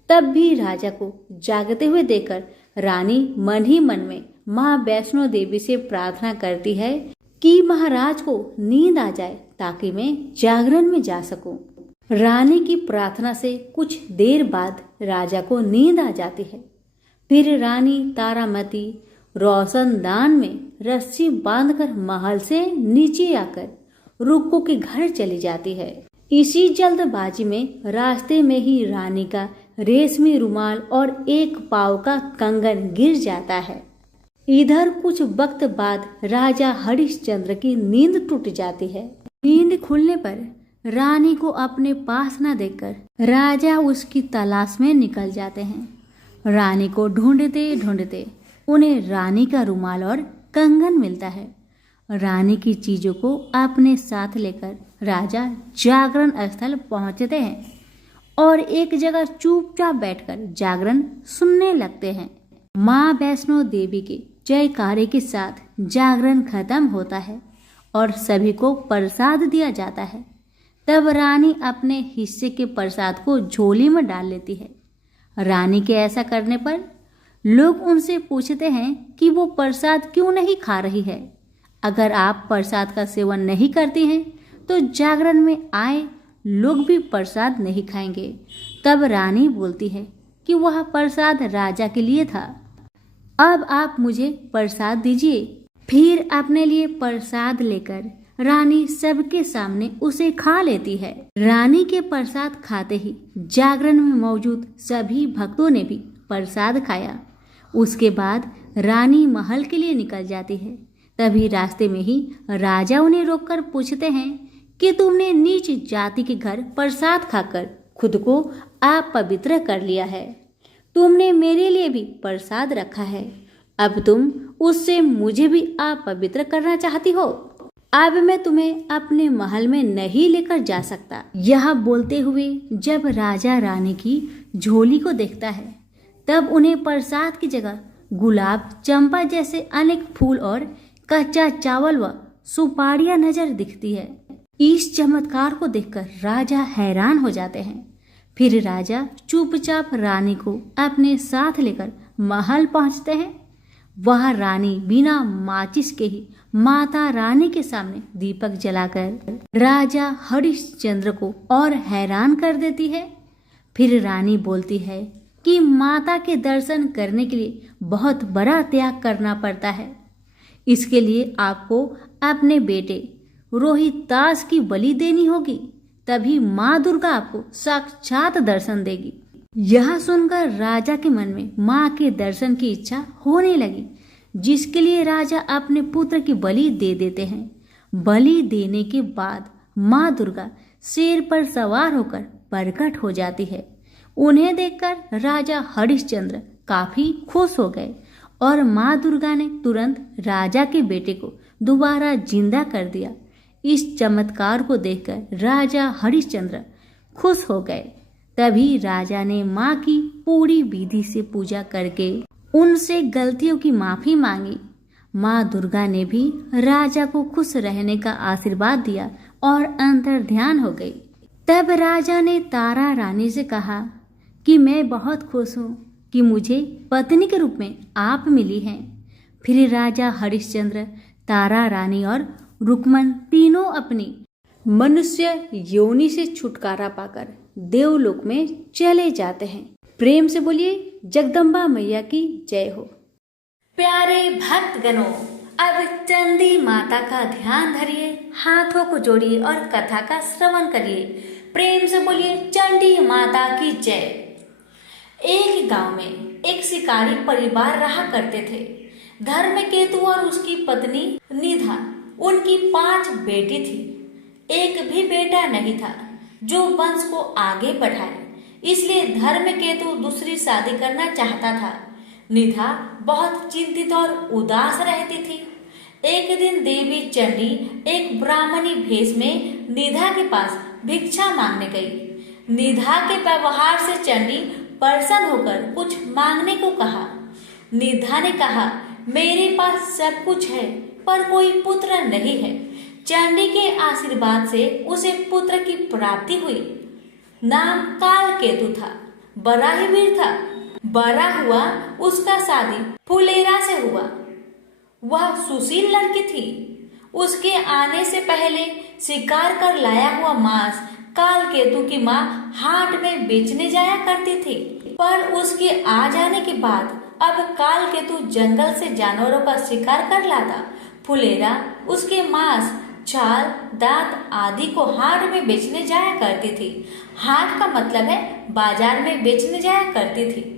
तब भी राजा को जागते हुए देखकर रानी मन ही मन में माँ वैष्णो देवी से प्रार्थना करती है कि महाराज को नींद आ जाए ताकि मैं जागरण में जा सकूं। रानी की प्रार्थना से कुछ देर बाद राजा को नींद आ जाती है। फिर रानी तारामती रोशनदान में रस्सी बांधकर महल से नीचे आकर रुक्को के घर चली जाती है। इसी जल्दबाजी में रास्ते में ही रानी का रेशमी रुमाल और एक पाव का कंगन गिर जाता है। इधर कुछ वक्त बाद राजा हरिश्चंद्र की नींद टूट जाती है। नींद खुलने पर रानी को अपने पास न देखकर राजा उसकी तलाश में निकल जाते हैं। रानी को ढूंढते ढूंढते उन्हें रानी का रुमाल और कंगन मिलता है। रानी की चीजों को अपने साथ लेकर राजा जागरण स्थल पहुंचते हैं और एक जगह चुपचाप बैठकर जागरण सुनने लगते हैं। माँ वैष्णो देवी के जयकारे के साथ जागरण खत्म होता है और सभी को प्रसाद दिया जाता है। तब रानी अपने हिस्से के प्रसाद को झोली में डाल लेती है। रानी के ऐसा करने पर लोग उनसे पूछते हैं कि वो प्रसाद क्यों नहीं खा रही है। अगर आप प्रसाद का सेवन नहीं करती हैं तो जागरण में आए लोग भी प्रसाद नहीं खाएंगे। तब रानी बोलती है कि वह प्रसाद राजा के लिए था, अब आप मुझे प्रसाद दीजिए। फिर अपने लिए प्रसाद लेकर रानी सबके सामने उसे खा लेती है। रानी के प्रसाद खाते ही जागरण में मौजूद सभी भक्तों ने भी प्रसाद खाया। उसके बाद रानी महल के लिए निकल जाती है। तभी रास्ते में ही राजा उन्हें रोककर पूछते हैं कि तुमने नीच जाति के घर प्रसाद खाकर खुद को अपवित्र कर लिया है। तुमने मेरे लिए भी प्रसाद रखा है, अब तुम उससे मुझे भी अपवित्र करना चाहती हो। अब मैं तुम्हें अपने महल में नहीं लेकर जा सकता। यह बोलते हुए जब राजा रानी की झोली को देखता है तब उन्हें प्रसाद की जगह गुलाब, चंपा जैसे अनेक फूल और कच्चा चावल व सुपारियां नजर दिखती है। इस चमत्कार को देखकर राजा हैरान हो जाते हैं। फिर राजा चुपचाप रानी को अपने साथ लेकर महल पहुंचते हैं। वह रानी बिना माचिस के ही माता रानी के सामने दीपक जलाकर राजा हरिश्चंद्र को और हैरान कर देती है। फिर रानी बोलती है कि माता के दर्शन करने के लिए बहुत बड़ा त्याग करना पड़ता है। इसके लिए आपको अपने बेटे रोहितास की बलि देनी होगी, तभी माँ दुर्गा आपको साक्षात दर्शन देगी। यह सुनकर राजा के मन में माँ के दर्शन की इच्छा होने लगी, जिसके लिए राजा अपने पुत्र की बलि दे देते हैं। बलि देने के बाद माँ दुर्गा शेर पर सवार होकर प्रकट हो जाती है। उन्हें देखकर राजा हरिश्चंद्र काफी खुश हो गए और माँ दुर्गा ने तुरंत राजा के बेटे को दोबारा जिंदा कर दिया। इस चमत्कार को देखकर राजा हरिश्चंद्र खुश हो गए। तभी राजा ने माँ की पूरी विधि से पूजा करके उनसे गलतियों की माफी मांगी। माँ दुर्गा ने भी राजा को खुश रहने का आशीर्वाद दिया और अंतर ध्यान हो गई। तब राजा ने तारा रानी से कहा कि मैं बहुत खुश हूँ कि मुझे पत्नी के रूप में आप मिली हैं। फिर राजा हरिश्चंद्र, तारा रानी और रुक्मन तीनों अपनी मनुष्य योनि से छुटकारा पाकर देवलोक में चले जाते हैं। प्रेम से बोलिए जगदम्बा मैया की जय हो। प्यारे भक्तगणों, अब चंडी माता का ध्यान धरिए, हाथों को जोड़िए और कथा का श्रवण करिए। प्रेम से बोलिए चंडी माता की जय। एक गांव में एक शिकारी परिवार रहा करते थे। धर्मकेतु और उसकी पत्नी निधा, उनकी 5 बेटी थी। एक भी बेटा नहीं था जो वंश को आगे बढ़ाए, इसलिए धर्मकेतु दूसरी शादी करना चाहता था। निधा बहुत चिंतित और उदास रहती थी। एक दिन देवी चंडी एक ब्राह्मणी भेष में निधा के पास भिक्षा मांगने गई। निधा के व्यवहार से चंडी प्रसन्न होकर कुछ मांगने को कहा। निधा ने कहा, मेरे पास सब कुछ है पर कोई पुत्र नहीं है। चंडी के आशीर्वाद से उसे पुत्र की प्राप्ति हुई। नाम कालकेतु था, बड़ा ही वीर था। बड़ा हुआ, उसका शादी फुलेरा से हुआ। वह सुशील लड़की थी। उसके आने से पहले शिकार कर लाया हुआ मांस कालकेतु की माँ हाट में बेचने जाया करती थी, पर उसके आ जाने के बाद अब कालकेतु जंगल से जानवरों का शिकार कर लाता। फुलेरा उसके मांस, छाल, दांत आदि को हाट में बेचने जाया करती थी। हाट का मतलब है बाजार में बेचने जाया करती थी।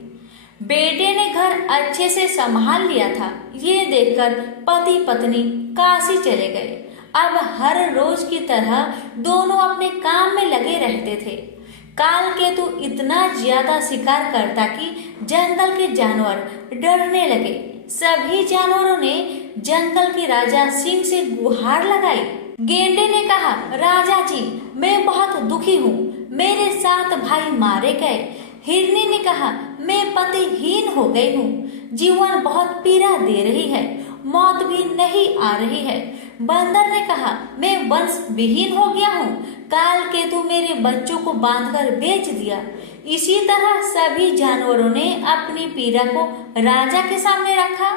बेटे ने घर अच्छे से संभाल लिया था। ये देखकर पति पत्नी काशी चले गए। अब हर रोज की तरह दोनों अपने काम में लगे रहते थे। कालकेतु इतना ज्यादा शिकार करता कि जंगल के जानवर डरने लगे। सभी जानवरों ने जंगल के राजा सिंह से गुहार लगाई। गेंडे ने कहा, राजा जी, मैं बहुत दुखी हूँ, मेरे 7 भाई मारे गए। हिरनी ने कहा, मैं पतिहीन हो गई हूँ, जीवन बहुत पीड़ा दे रही है, मौत भी नहीं आ रही है। बंदर ने कहा, मैं वंश विहीन हो गया हूँ, कालकेतु मेरे बच्चों को बांधकर बेच दिया। इसी तरह सभी जानवरों ने अपनी पीड़ा को राजा के सामने रखा।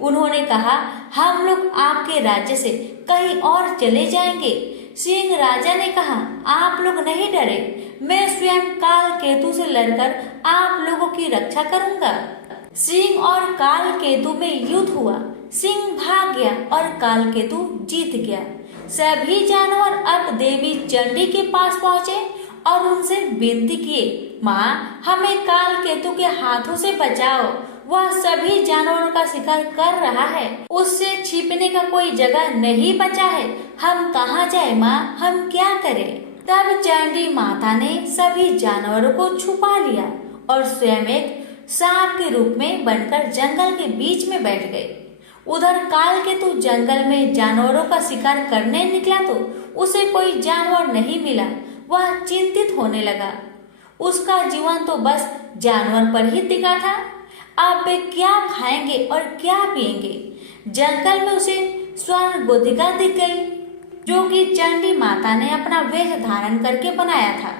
उन्होंने कहा, हम लोग आपके राज्य से कहीं और चले जाएंगे। सिंह राजा ने कहा, आप लोग नहीं डरे, मैं स्वयं कालकेतु से लड़कर आप लोगों की रक्षा करूंगा। सिंह और कालकेतु में युद्ध हुआ। सिंह भाग गया और कालकेतु जीत गया। सभी जानवर अब देवी चंडी के पास पहुँचे और उनसे विनती किए, माँ, हमें कालकेतु के हाथों से बचाओ। वह सभी जानवरों का शिकार कर रहा है, उससे छिपने का कोई जगह नहीं बचा है। हम कहाँ जाए माँ, हम क्या करें? तब चंडी माता ने सभी जानवरों को छुपा लिया और स्वयं एक सांप के रूप में बनकर जंगल के बीच में बैठ गई। उधर कालकेतु जंगल में जानवरों का शिकार करने निकला तो उसे कोई जानवर नहीं मिला। वह चिंतित होने लगा। उसका जीवन तो बस जानवर पर ही टिका था। अब वे क्या खाएंगे और क्या पिएंगे? जंगल में उसे स्वर्ण गोधिका दिख गई, जो कि चंडी माता ने अपना वेश धारण करके बनाया था।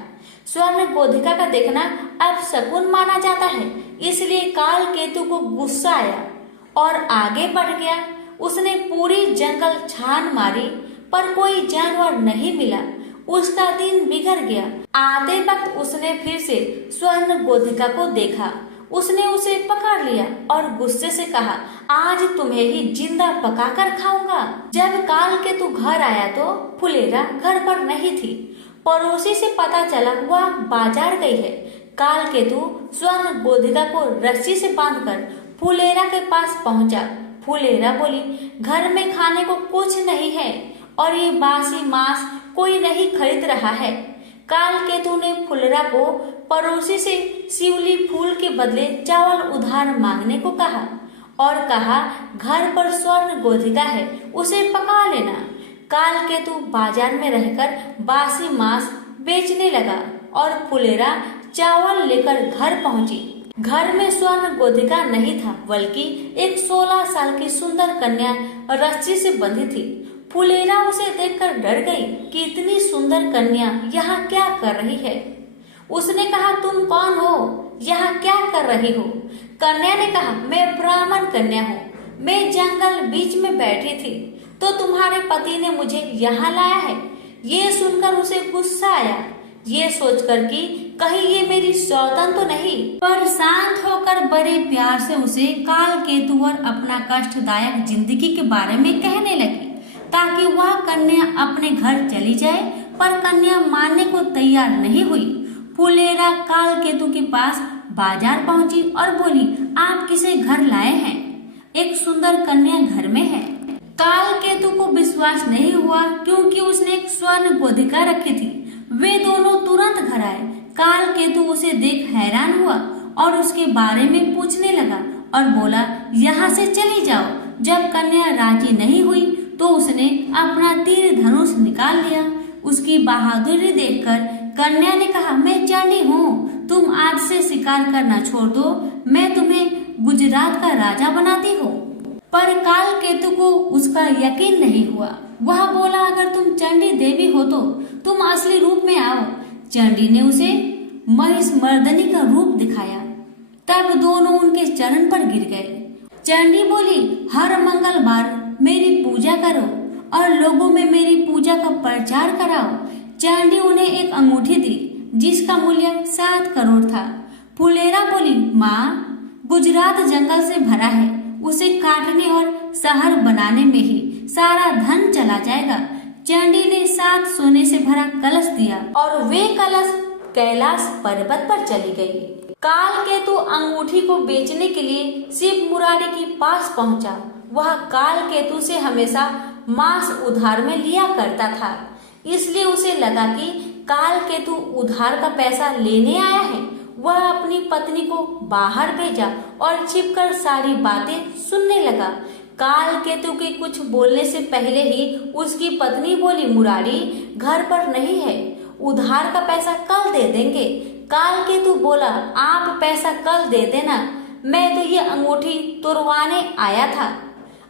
स्वर्ण गोधिका का देखना अब शकुन माना जाता है, इसलिए कालकेतु को गुस्सा आया और आगे बढ़ गया। उसने पूरी जंगल छान मारी पर कोई जानवर नहीं मिला। उसका दिन बिगड़ गया। आते वक्त उसने फिर से स्वर्ण गोधिका को देखा। उसने उसे पकड़ लिया और गुस्से से कहा, आज तुम्हें ही जिंदा पकाकर खाऊंगा। जब कालकेतु घर आया तो फुलेरा घर पर नहीं थी। पड़ोसी से पता चला वह बाजार गई है। कालकेतु स्वर्ण गोधिका को रस्सी से बांधकर फुलेरा के पास पहुंचा। फुलेरा बोली, घर में खाने को कुछ नहीं है और ये बासी मांस कोई नहीं खरीद रहा है। कालकेतु ने फुलेरा को पड़ोसी से शिवली फूल के बदले चावल उधार मांगने को कहा और कहा, घर पर स्वर्ण गोधिका है, उसे पका लेना। कालकेतु बाजार में रहकर बासी मांस बेचने लगा और फुलेरा चावल लेकर घर पहुंची। घर में स्वर्ण गोधिका नहीं था, बल्कि एक 16 साल की सुंदर कन्या रस्सी से बंधी थी। फुलेरा उसे देखकर डर गई कि इतनी सुंदर कन्या यहाँ क्या कर रही है। उसने कहा, तुम कौन हो, यहाँ क्या कर रही हो? कन्या ने कहा, मैं ब्राह्मण कन्या हूँ। मैं जंगल बीच में बैठी थी तो तुम्हारे पति ने मुझे यहाँ लाया है। ये सुनकर उसे गुस्सा आया, ये सोचकर कि कहीं ये मेरी सौतन तो नहीं। पर शांत होकर बड़े प्यार से उसे कालकेतु और अपना कष्टदायक जिंदगी के बारे में कहने लगी ताकि वह कन्या अपने घर चली जाए। पर कन्या मानने को तैयार नहीं हुई। फुलेरा कालकेतु के पास बाजार पहुंची और बोली, आप किसे घर लाए हैं? एक सुंदर कन्या घर में है। कालकेतु को विश्वास नहीं हुआ क्योंकि उसने एक स्वर्ण गोधिका रखी थी। वे दोनों तुरंत घर आए। कालकेतु उसे देख हैरान हुआ और उसके बारे में पूछने लगा और बोला, यहाँ से चली जाओ। जब कन्या राजी नहीं हुई तो उसने अपना तीर धनुष निकाल लिया। उसकी बहादुरी देखकर कन्या ने कहा, मैं चंडी हूँ, तुम आज से शिकार करना छोड़ दो, मैं तुम्हें गुजरात का राजा बनाती हूँ। पर कालकेतु को उसका यकीन नहीं हुआ। वह बोला, अगर तुम चंडी देवी हो तो तुम असली रूप में आओ। चंडी ने उसे महिषमर्दनी का रूप दिखाया। तब दोनों उनके चरण पर गिर गए। चंडी बोली, हर मंगलवार मेरी पूजा करो और लोगों में मेरी पूजा का प्रचार कराओ। चंडी उन्हें एक अंगूठी दी जिसका मूल्य 7 करोड़ था। फुलेरा बोली, माँ, गुजरात जंगल से भरा है, उसे काटने और शहर बनाने में ही सारा धन चला जाएगा। चंडी ने 7 सोने से भरा कलश दिया और वे कलश कैलाश पर्वत पर चली गई। कालकेतु अंगूठी को बेचने के लिए शिव मुरारी के पास पहुंचा। वह कालकेतु से हमेशा मांस उधार में लिया करता था, इसलिए उसे लगा कि कालकेतु उधार का पैसा लेने आया है। वह अपनी पत्नी को बाहर भेजा और छिपकर सारी बातें सुनने लगा। कालकेतु के कुछ बोलने से पहले ही उसकी पत्नी बोली, मुरारी घर पर नहीं है, उधार का पैसा कल दे देंगे। कालकेतु बोला, आप पैसा कल दे देना, मैं तो ये अंगूठी तुड़वाने आया था,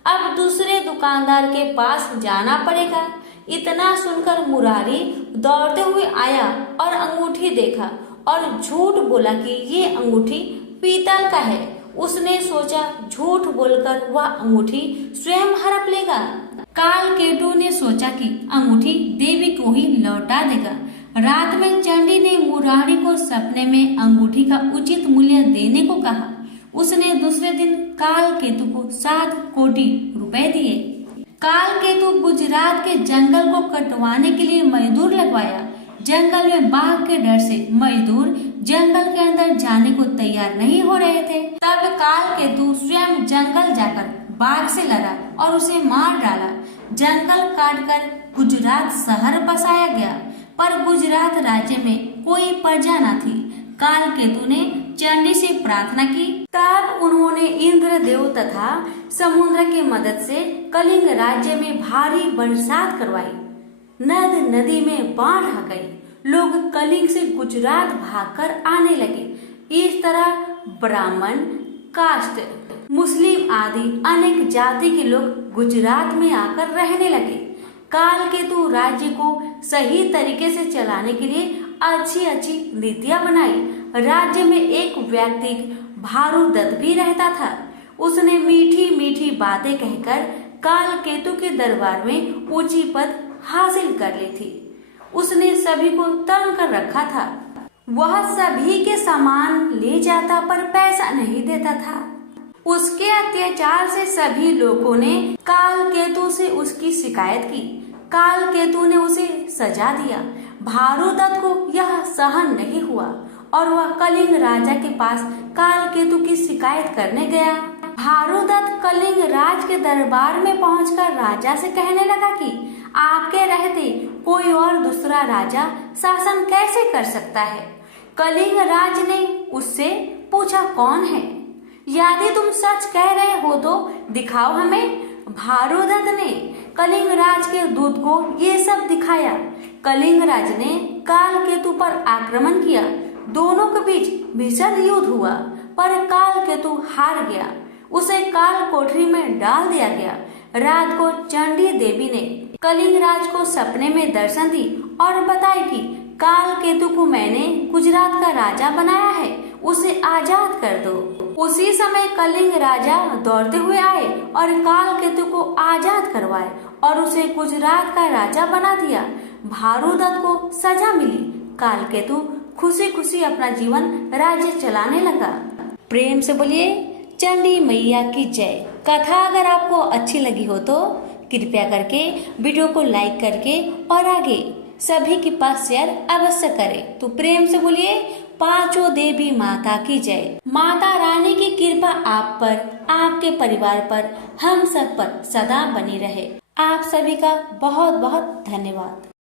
अब दूसरे दुकानदार के पास जाना पड़ेगा। इतना सुनकर मुरारी दौड़ते हुए आया और अंगूठी देखा और झूठ बोला कि ये अंगूठी पीतल का है। उसने सोचा झूठ बोलकर वह अंगूठी स्वयं हड़प लेगा। कालकेतु ने सोचा कि अंगूठी देवी को ही लौटा देगा। रात में चंडी ने मुरारी को सपने में अंगूठी का उचित मूल्य देने को कहा। उसने दूसरे दिन कालकेतु को 7 कोटि रुपए दिए। कालकेतु गुजरात के जंगल को कटवाने के लिए मजदूर लगवाया। जंगल में बाघ के डर से मजदूर जंगल के अंदर जाने को तैयार नहीं हो रहे थे। तब कालकेतु स्वयं जंगल जाकर बाघ से लड़ा और उसे मार डाला। जंगल काटकर गुजरात शहर बसाया गया, पर गुजरात राज्य में कोई प्रजा न थी। कालकेतु ने चंडी से प्रार्थना की। तब उन्होंने इंद्रदेव तथा समुद्र की मदद से कलिंग राज्य में भारी बरसात करवाई। नद नदी में बाढ़ आ गई। लोग कलिंग से गुजरात भागकर आने लगे। इस तरह ब्राह्मण, कास्ट, मुस्लिम आदि अनेक जाति के लोग गुजरात में आकर रहने लगे। कालकेतु राज्य को सही तरीके से चलाने के लिए अच्छी अच्छी नीतियां बनाई। राज्य में एक व्यक्ति भारुदत्त भी रहता था। उसने मीठी मीठी बातें कहकर कालकेतु के दरबार में ऊंची पद हासिल कर ली थी। उसने सभी को तंग कर रखा था। वह सभी के सामान ले जाता पर पैसा नहीं देता था। उसके अत्याचार से सभी लोगों ने कालकेतु से उसकी शिकायत की। कालकेतु ने उसे सजा दिया। भारुदत्त को यह सहन नहीं हुआ और वह कलिंग राजा के पास कालकेतु की शिकायत करने गया। भारुदत्त कलिंग राज के दरबार में पहुंचकर राजा से कहने लगा कि आपके रहते कोई और दूसरा राजा शासन कैसे कर सकता है। कलिंग राज ने उससे पूछा, कौन है? यदि तुम सच कह रहे हो तो दिखाओ हमें। भारुदत्त ने कलिंग राज के दूत को ये सब दिखाया। कलिंग राज ने कालकेतु पर आक्रमण किया। दोनों के बीच भीषण युद्ध हुआ, पर कालकेतु हार गया। उसे काल कोठरी में डाल दिया गया। रात को चंडी देवी ने कलिंग राज को सपने में दर्शन दी और बताई कि कालकेतु को मैंने गुजरात का राजा बनाया है, उसे आजाद कर दो। उसी समय कलिंग राजा दौड़ते हुए आए और कालकेतु को आजाद करवाए और उसे गुजरात का राजा बना दिया। भारुदत्त को सजा मिली। कालकेतु खुशी खुशी अपना जीवन राज्य चलाने लगा। प्रेम से बोलिए चंडी मैया की जय। कथा अगर आपको अच्छी लगी हो तो कृपया करके वीडियो को लाइक करके और आगे सभी के पास शेयर अवश्य करें। तो प्रेम से बोलिए पांचों देवी माता की जय। माता रानी की कृपा आप पर, आपके परिवार पर, हम सब पर सदा बनी रहे। आप सभी का बहुत बहुत धन्यवाद।